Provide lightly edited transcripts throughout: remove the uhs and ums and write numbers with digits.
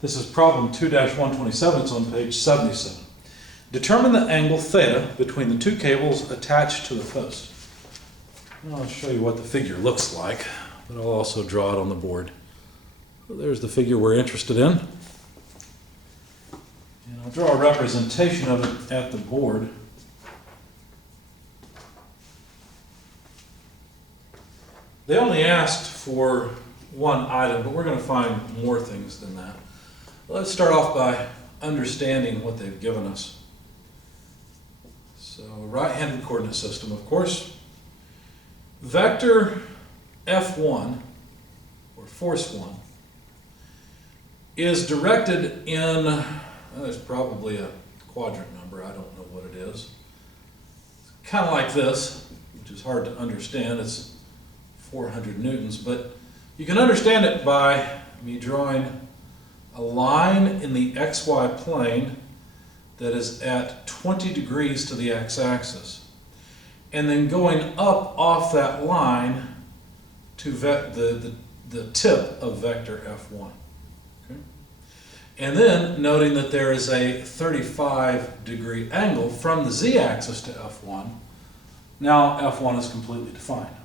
This is problem 2-127. It's on page 77. Determine the angle theta between the two cables attached to the post. And I'll show you what the figure looks like, but I'll also draw it on the board. So there's the figure we're interested in. And I'll draw a representation of it at the board. They only asked for one item, but we're going to find more things than that. Let's start off by understanding what they've given us. So, right-handed coordinate system, of course. Vector F1, or force 1, is directed in, well, there's probably a quadrant number, I don't know what it is. It's kind of like this, which is hard to understand. It's 400 newtons, but you can understand it by me drawing a line in the XY plane that is at 20 degrees to the x-axis, and then going up off that line to the tip of vector F1. Okay? And then noting that there is a 35-degree angle from the z-axis to F1. Now F1 is completely defined.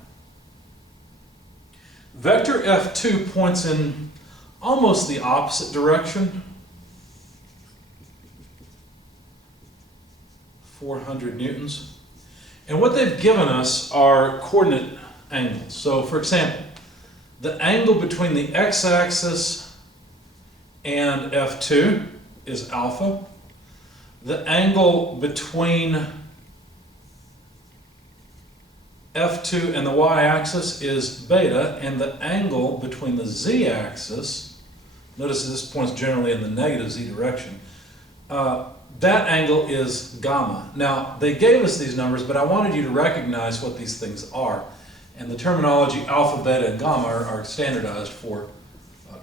Vector F2 points in almost the opposite direction, 400 newtons. And what they've given us are coordinate angles. So, for example, the angle between the x-axis and F2 is alpha. The angle between F2 and the y-axis is beta, and the angle between the z-axis, notice this points generally in the negative z direction, that angle is gamma. Now, they gave us these numbers, but I wanted you to recognize what these things are. And the terminology alpha, beta, and gamma are standardized for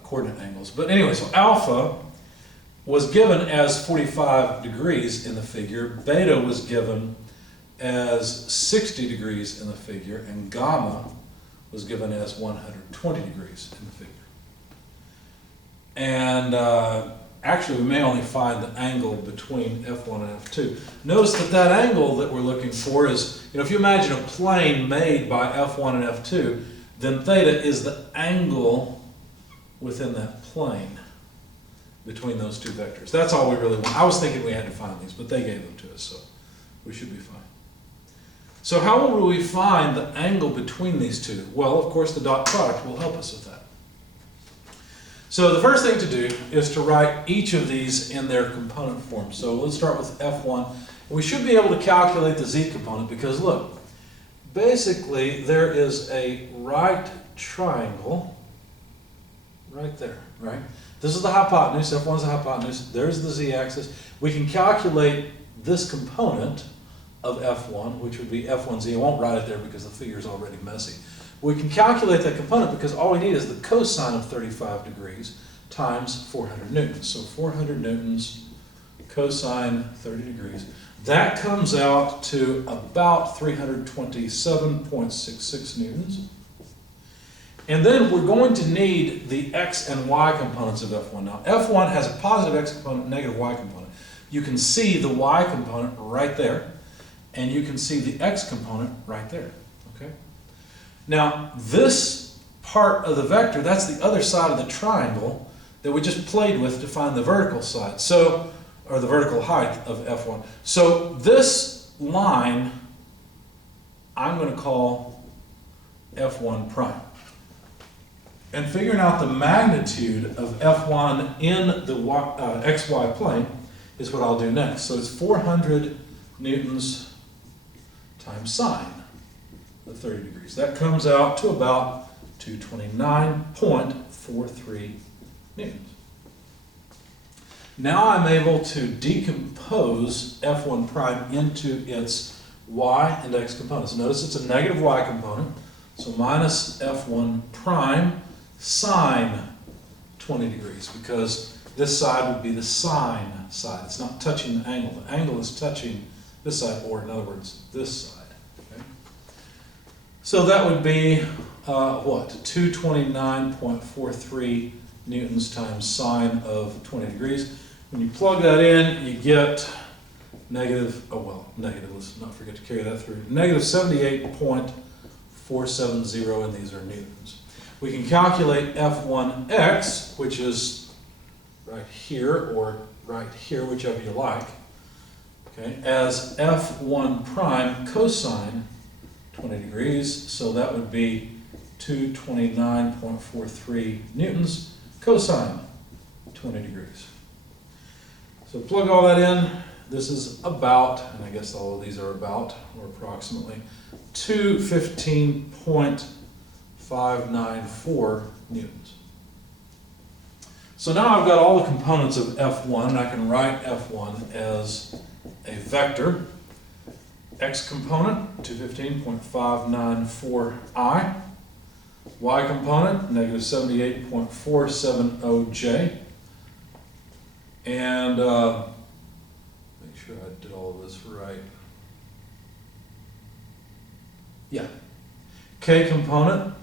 coordinate angles. But anyway, so alpha was given as 45 degrees in the figure, beta was given as 60 degrees in the figure, and gamma was given as 120 degrees in the figure. And actually, we may only find the angle between F1 and F2. Notice that that angle that we're looking for is, if you imagine a plane made by F1 and F2, then theta is the angle within that plane between those two vectors. That's all we really want. I was thinking we had to find these, but they gave them to us, so we should be fine. So how will we find the angle between these two? Well, of course, the dot product will help us with that. So the first thing to do is to write each of these in their component form. So let's start with F1. We should be able to calculate the z component because, look, basically there is a right triangle right there, right? This is the hypotenuse, F1 is the hypotenuse, there's the z-axis. We can calculate this component of F1, which would be F1z. I won't write it there because the figure is already messy. We can calculate that component because all we need is the cosine of 35 degrees times 400 newtons. So 400 newtons cosine 30 degrees. That comes out to about 327.66 newtons. And then we're going to need the x and y components of F1. Now F1 has a positive x component, negative y component. You can see the y component right there, and you can see the x component right there. Okay? Now, this part of the vector, that's the other side of the triangle that we just played with to find the vertical side, or the vertical height of F1. So this line, I'm going to call F1 prime. And figuring out the magnitude of F1 in the XY plane is what I'll do next. So it's 400 newtons times sine of 30 degrees. That comes out to about 229.43 newtons. Now I'm able to decompose F1 prime into its y and x components. Notice it's a negative y component, so minus F1 prime sine 20 degrees, because this side would be the sine side. It's not touching the angle. The angle is touching this side, or in other words, this side. Okay? So that would be what? 229.43 newtons times sine of 20 degrees. When you plug that in, you get negative, let's not forget to carry that through, negative 78.470, and these are newtons. We can calculate F1x, which is right here or right here, whichever you like, okay, as F1 prime cosine 20 degrees, so that would be 229.43 newtons cosine 20 degrees. So plug all that in. This is about, and I guess all of these are about, or approximately, 215.594 newtons. So now I've got all the components of F1, and I can write F1 as a vector. X component, 215.594I. Y component, negative 78.470J. And make sure I did all of this right. Yeah. K component,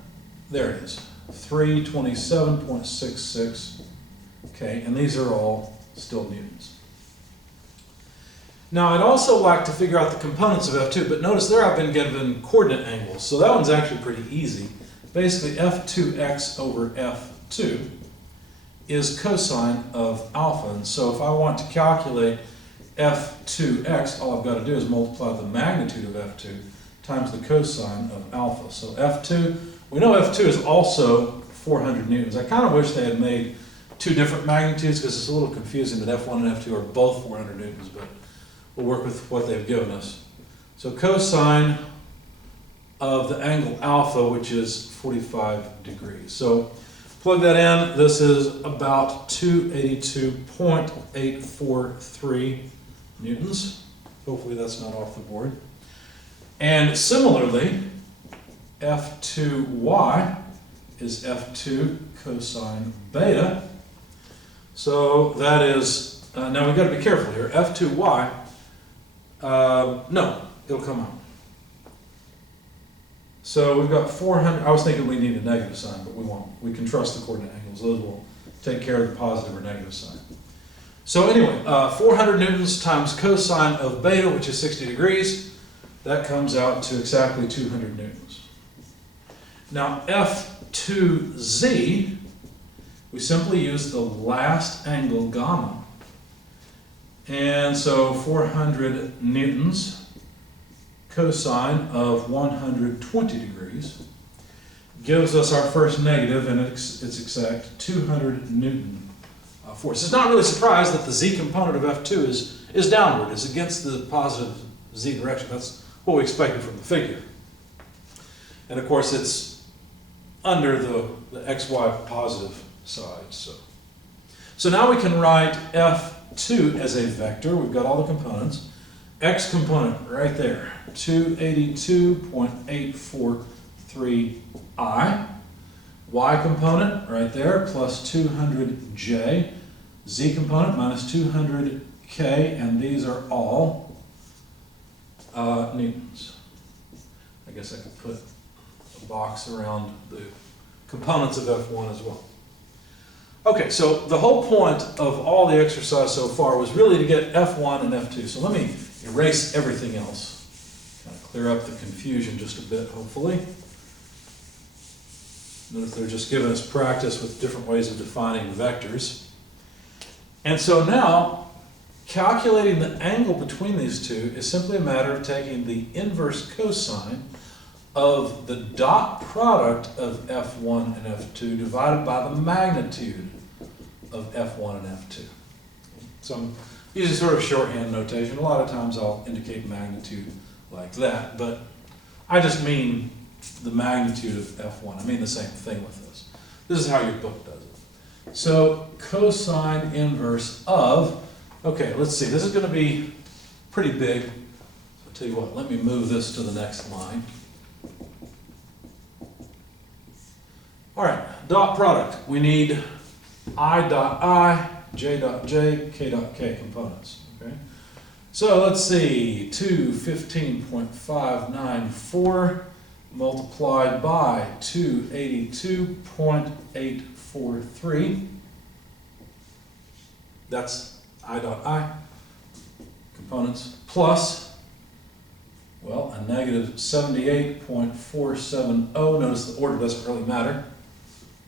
there it is, 327.66. Okay, and these are all still newtons. Now I'd also like to figure out the components of F2, but notice there I've been given coordinate angles, so that one's actually pretty easy. Basically F2x over F2 is cosine of alpha, and so if I want to calculate F2x, all I've got to do is multiply the magnitude of F2 times the cosine of alpha. So F2, we know F2 is also 400 newtons. I kind of wish they had made two different magnitudes because it's a little confusing that F1 and F2 are both 400 newtons, but we'll work with what they've given us. So cosine of the angle alpha, which is 45 degrees. So plug that in. This is about 282.843 newtons. Hopefully that's not off the board. And similarly, F2y is F2 cosine beta. So that is, now we've got to be careful here. F2y, no, it'll come out. So we've got 400, I was thinking we need a negative sign, but we won't. We can trust the coordinate angles. Those will take care of the positive or negative sign. So anyway, 400 newtons times cosine of beta, which is 60 degrees, that comes out to exactly 200 newtons. Now F2z, we simply use the last angle gamma. And so 400 newtons cosine of 120 degrees gives us our first negative, and it's exact 200 Newton force. It's not really surprised that the z component of F2 is downward, is against the positive z direction. That's what we expected from the figure. And of course it's under the xy positive side. So now we can write F2 as a vector. We've got all the components. X component right there, 282.843I. Y component right there, plus 200J. Z component minus 200K, and these are all newtons. I guess I could put a box around the components of F1 as well. Okay, so the whole point of all the exercise so far was really to get F1 and F2. So let me erase everything else. Kind of clear up the confusion just a bit, hopefully. Notice they're just giving us practice with different ways of defining vectors. And so now, calculating the angle between these two is simply a matter of taking the inverse cosine of the dot product of F1 and F2 divided by the magnitude of F1 and F2. So I'm using sort of shorthand notation. A lot of times I'll indicate magnitude like that, but I just mean the magnitude of F1. I mean the same thing with this. This is how your book does it. So cosine inverse of, okay, let's see, this is going to be pretty big. So I'll tell you what, let me move this to the next line. All right, dot product. We need I dot I, J dot J, K dot K components. Okay, so let's see, 215.594 multiplied by 282.843 0.43. That's I dot I components plus, well, a negative 78.470, notice the order doesn't really matter,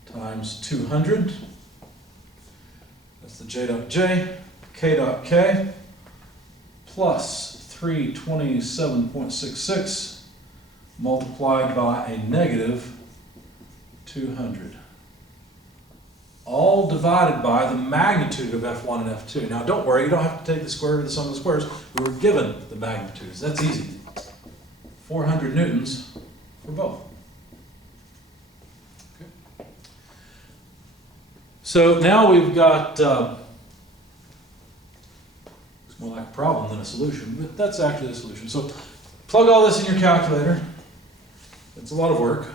times 200. That's the J dot J, K dot K, plus 327.66 multiplied by a negative 200. All divided by the magnitude of F1 and F2. Now don't worry, you don't have to take the square root of the sum of the squares. We were given the magnitudes. That's easy. 400 newtons for both. Okay. So now we've got, it's more like a problem than a solution, but that's actually a solution. So plug all this in your calculator. It's a lot of work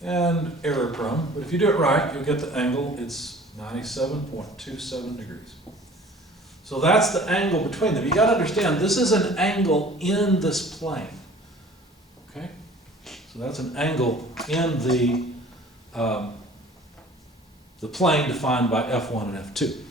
and error prone, but if you do it right, you'll get the angle. It's 97.27 degrees. So that's the angle between them. You got to understand, this is an angle in this plane. Okay? So that's an angle in the plane defined by F1 and F2.